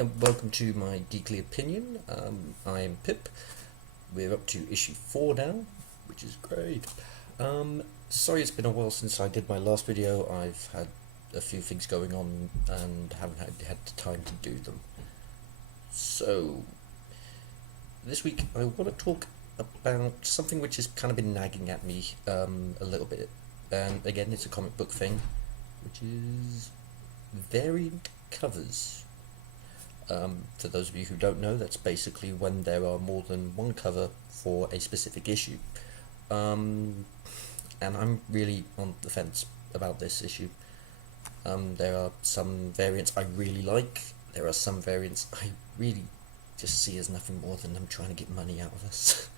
and welcome to my geekly opinion. I am Pip. We're up to issue 4 now, which is great. Sorry it's been a while since I did my last video. I've had a few things going on and haven't had the time to do them. So, this week I want to talk about something which has kind of been nagging at me a little bit. And again, it's a comic book thing, which is variant covers. For those of you who don't know, that's basically when there are more than one cover for a specific issue. And I'm really on the fence about this issue. There are some variants I really like. There are some variants I really just see as nothing more than them trying to get money out of us.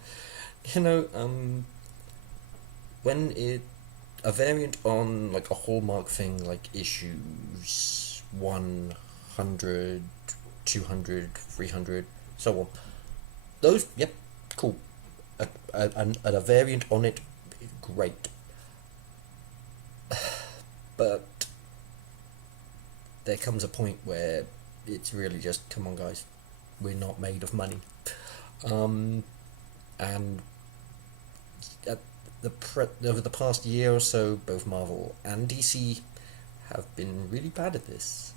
When a variant on like a Hallmark thing, like issues 100, 200, 300, so on. Those, yep, cool. A variant on it, great. But there comes a point where it's really just, come on guys, we're not made of money. And over the past year or so, both Marvel and DC have been really bad at this.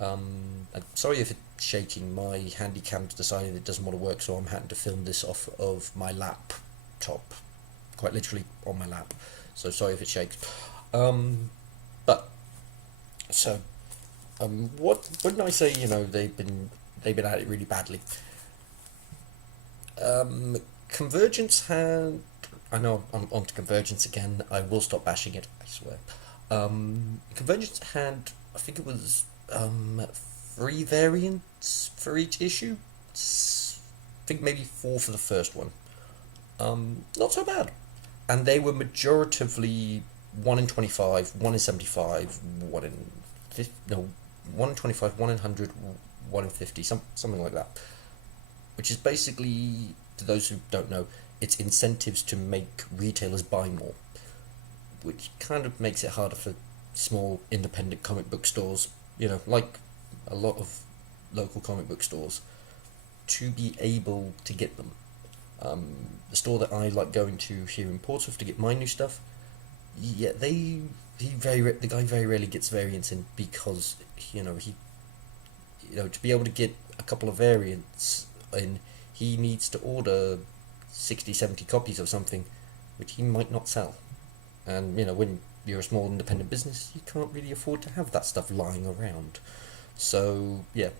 I'm sorry if it's shaking. My handy cam's decided it doesn't want to work, so I'm having to film this off of my laptop, quite literally on my lap. So sorry if it shakes. When I say they've been at it really badly. Convergence had. I know I'm onto Convergence again. I will stop bashing it, I swear. Convergence had, I think it was 3 variants for each issue. I think maybe 4 for the first one. Not so bad. And they were majoritively 1 in 25, 1 in 75, 1 in 50, no, 1 in 25, 1 in 100, 1 in 50, something like that. Which is basically, to those who don't know, it's incentives to make retailers buy more, which kind of makes it harder for small independent comic book stores, like a lot of local comic book stores, to be able to get them. The store that I like going to here in Portsmouth to get my new stuff, yeah, the guy very rarely gets variants in because to be able to get a couple of variants in, he needs to order 60, 70 copies of something which he might not sell. And when you're a small independent business, you can't really afford to have that stuff lying around. So yeah,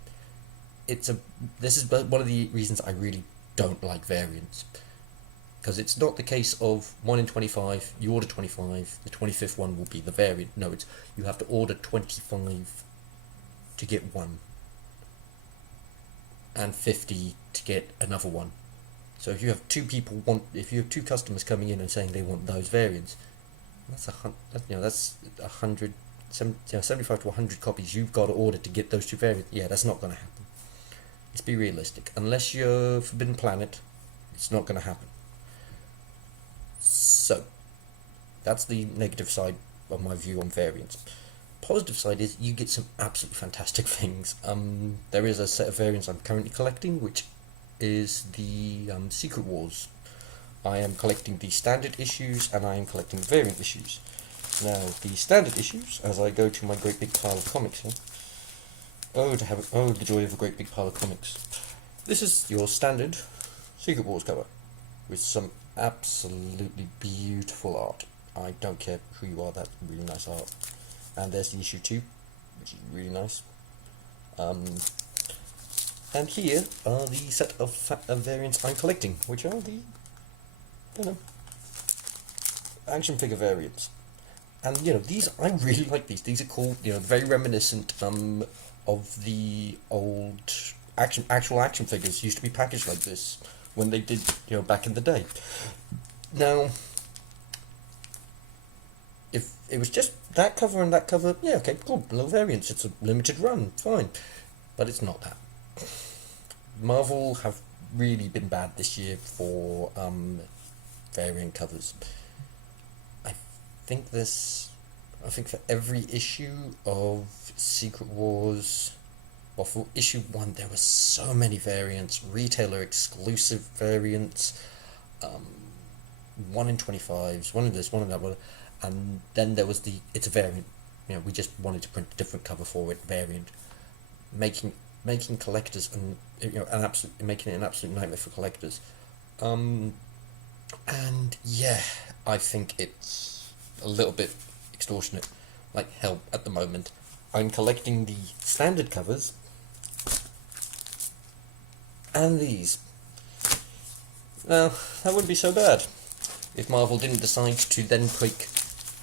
this is one of the reasons I really don't like variants, because it's not the case of 1 in 25, you order 25, the 25th one will be the variant. No, it's you have to order 25 to get one, and 50 to get another one. So if you have if you have 2 customers coming in and saying they want those variants, that's 100, 75 to 100 copies you've got to order to get those 2 variants. Yeah, that's not going to happen. Let's be realistic. Unless you're Forbidden Planet, it's not going to happen. So, that's the negative side of my view on variants. Positive side is you get some absolutely fantastic things. There is a set of variants I'm currently collecting, which is the Secret Wars. I am collecting the standard issues and I am collecting the variant issues. Now, the standard issues, as I go to my great big pile of comics here. The joy of a great big pile of comics. This is your standard Secret Wars cover with some absolutely beautiful art. I don't care who you are, that's really nice art. And there's the issue 2, which is really nice. And here are the set of variants I'm collecting, which are the action figure variants. And these, I really like these. These are cool. Very reminiscent of the old actual action figures used to be packaged like this when they did back in the day. Now, if it was just that cover and that cover, yeah, okay, cool, no variants. It's a limited run, fine. But it's not that. Marvel have really been bad this year for variant covers. I think for every issue of Secret Wars, Well, for issue 1, there were so many variants, retailer exclusive variants, um, 1 in 25s, one in this, one in that one, and then there was the it's a variant. We just wanted to print a different cover for it, variant, making collectors and making it an absolute nightmare for collectors. Um, and yeah, I think it's a little bit extortionate, like hell at the moment. I'm collecting the standard covers and these. Now, that wouldn't be so bad if Marvel didn't decide to then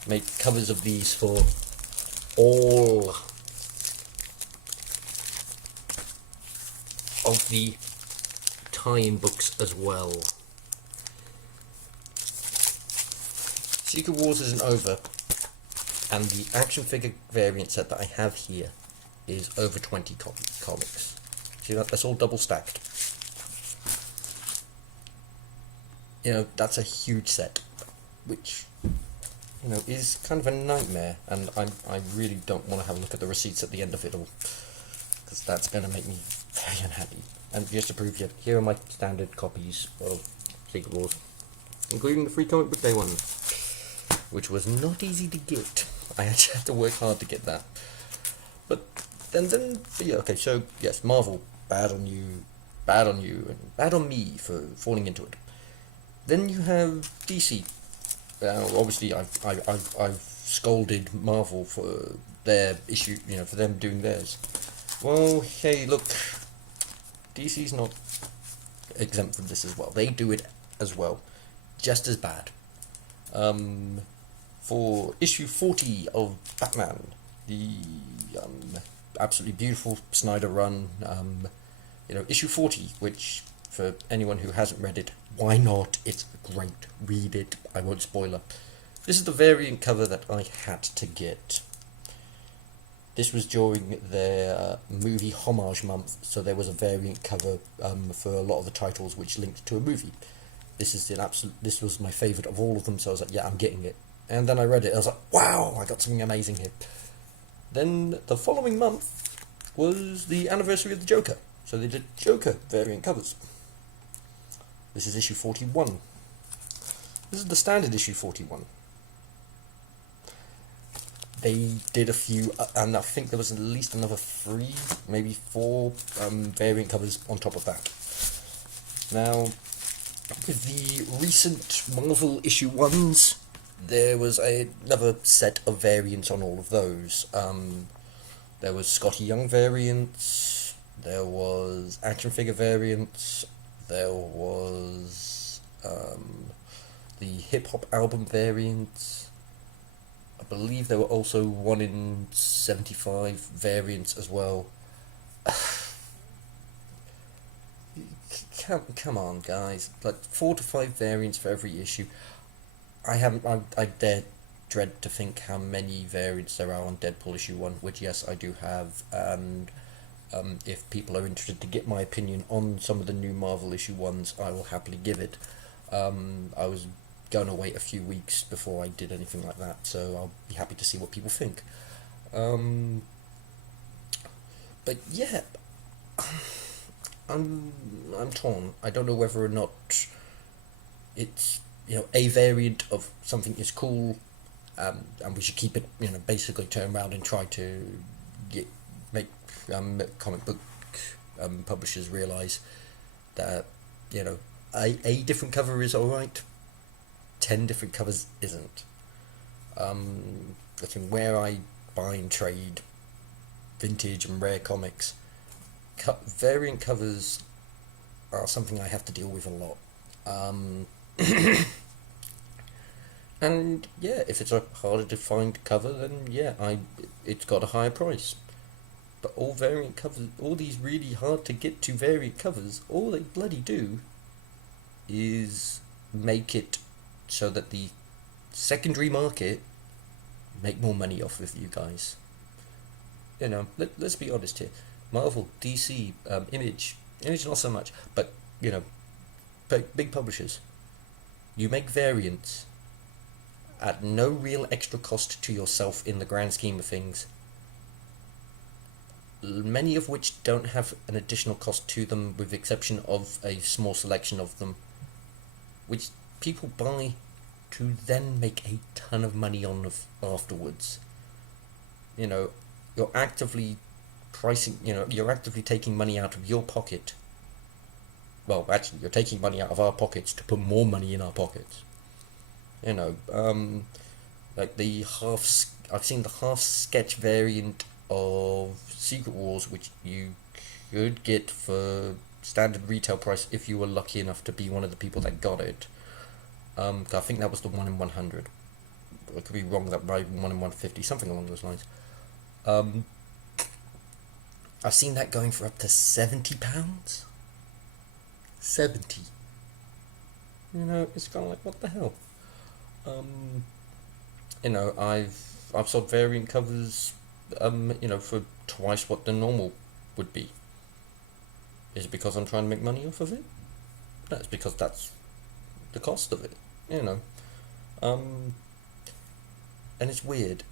make covers of these for all of the tie-in books as well. Secret Wars isn't over, and the action figure variant set that I have here is over 20 comics. See that? That's all double stacked. That's a huge set, which is kind of a nightmare, and I really don't want to have a look at the receipts at the end of it all, because that's going to make me very unhappy. And just to prove you, here are my standard copies of Secret Wars, including the free comic book day one, which was not easy to get. I actually had to work hard to get that. But yeah, okay, so yes, Marvel, bad on you, and bad on me for falling into it. Then you have DC. Obviously, I've scolded Marvel for their issue, for them doing theirs. Well, hey, look, DC's not exempt from this as well. They do it as well, just as bad. For issue 40 of Batman, the absolutely beautiful Snyder run, issue 40, which, for anyone who hasn't read it, why not? It's great. Read it. I won't spoil it. This is the variant cover that I had to get. This was during their movie homage month, so there was a variant cover for a lot of the titles which linked to a movie. This was my favourite of all of them, so I was like, yeah, I'm getting it. And then I read it, I was like, wow, I got something amazing here. Then the following month was the anniversary of the Joker, so they did Joker variant covers. This is issue 41. This is the standard issue 41. They did a few, and I think there was at least another 3, maybe 4 variant covers on top of that. Now, with the recent Marvel issue 1s, there was another set of variants on all of those. There was Scotty Young variants, there was action figure variants, there was the hip hop album variants. I believe there were also 1 in 75 variants as well. Come on, guys! Like 4 to 5 variants for every issue. I dare dread to think how many variants there are on Deadpool issue 1, which yes, I do have, and if people are interested to get my opinion on some of the new Marvel issue 1s, I will happily give it. I was going to wait a few weeks before I did anything like that, so I'll be happy to see what people think. But yeah, I'm torn. I don't know whether or not it's a variant of something is cool, and we should keep it, basically turn around and try to make comic book publishers realise that a different cover is alright, 10 different covers isn't. Looking where I buy and trade vintage and rare comics, variant covers are something I have to deal with a lot. And yeah, if it's a harder to find cover, then yeah, it's got a higher price. But all variant covers, all these really hard to get to variant covers, all they bloody do is make it so that the secondary market make more money off of you guys. Let's be honest here. Marvel, DC, Image not so much, but big publishers. You make variants at no real extra cost to yourself in the grand scheme of things. many of which don't have an additional cost to them, with the exception of a small selection of them, which people buy to then make a ton of money on afterwards. You know, you're actively you're actively taking money out of your pocket. Well, actually, you're taking money out of our pockets to put more money in our pockets. You know, like I've seen the half sketch variant of Secret Wars, which you could get for standard retail price if you were lucky enough to be one of the people that got it. I think that was the 1 in 100. I could be wrong, that by 1 in 150, something along those lines. I've seen that going for up to £70. 70. You know, it's kind of like, what the hell? You know, I've sold variant covers, you know, for twice what the normal would be. Is it because I'm trying to make money off of it? No, it's because that's the cost of it. You know, and it's weird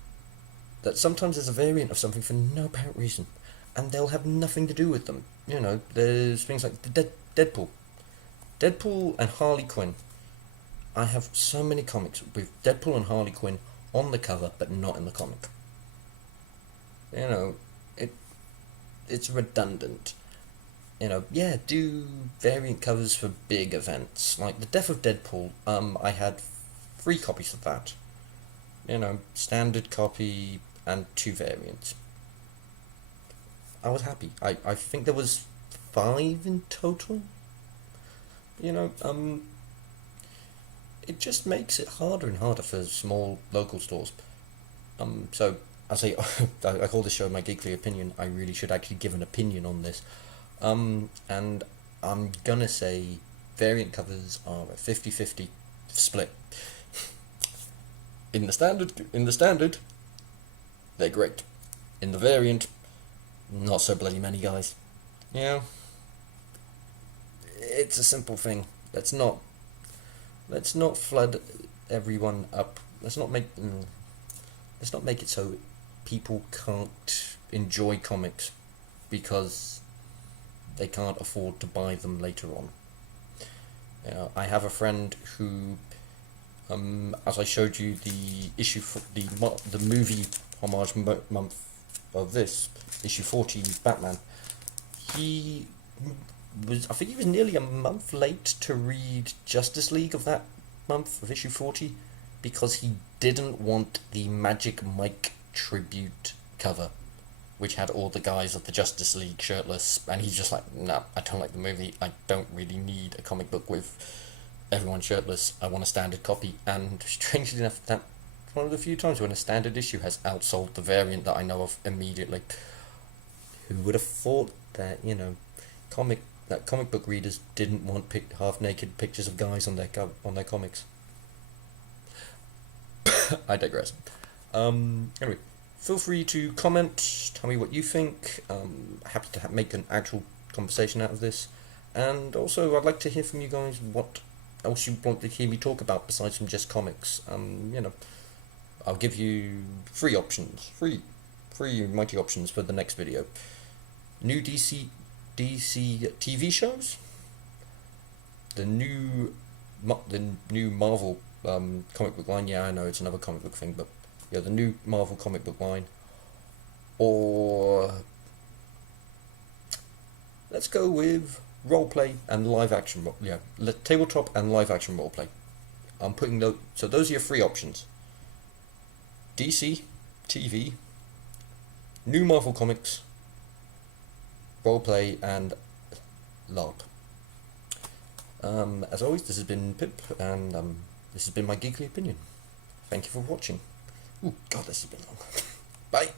that sometimes there's a variant of something for no apparent reason, and they'll have nothing to do with them. You know, there's things like the Deadpool and Harley Quinn. I have so many comics with Deadpool and Harley Quinn on the cover, but not in the comic. You know, it's redundant. You know, yeah, do variant covers for big events. Like the Death of Deadpool, I had 3 copies of that. You know, standard copy and 2 variants. I was happy. I think there was 5 in total. You know, it just makes it harder and harder for small local stores. So I say, I call this show my geekly opinion. I really should actually give an opinion on this. And I'm gonna say variant covers are a 50-50 split. In the standard, they're great. In the variant, not so bloody many, guys. Yeah. It's a simple thing. Let's not flood everyone up. Let's not make it so people can't enjoy comics because they can't afford to buy them later on. I have a friend who, as I showed you the issue for the movie homage month of this issue 40 Batman, I think he was nearly a month late to read Justice League of that month of issue 40 because he didn't want the Magic Mike tribute cover, which had all the guys of the Justice League shirtless, and he's just like, nah, I don't like the movie, I don't really need a comic book with everyone shirtless, I want a standard copy. And strangely enough, that's one of the few times when a standard issue has outsold the variant that I know of immediately. Who would have thought that, you know, comic book readers didn't want half-naked pictures of guys on their comics? I digress. Anyway, feel free to comment, tell me what you think. Happy to make an actual conversation out of this. And also, I'd like to hear from you guys what else you want to hear me talk about besides from just comics. You know, I'll give you 3 options, three mighty options for the next video. New DC TV shows, the new Marvel comic book line. Yeah, I know it's another comic book thing, but yeah, the new Marvel comic book line, or let's go with roleplay and live action. Yeah, tabletop and live action roleplay. I'm putting those. So those are your 3 options: DC TV, new Marvel comics, roleplay, and LARP. As always, this has been Pip, and this has been my geekly opinion. Thank you for watching. Ooh, God, this has been long. Bye.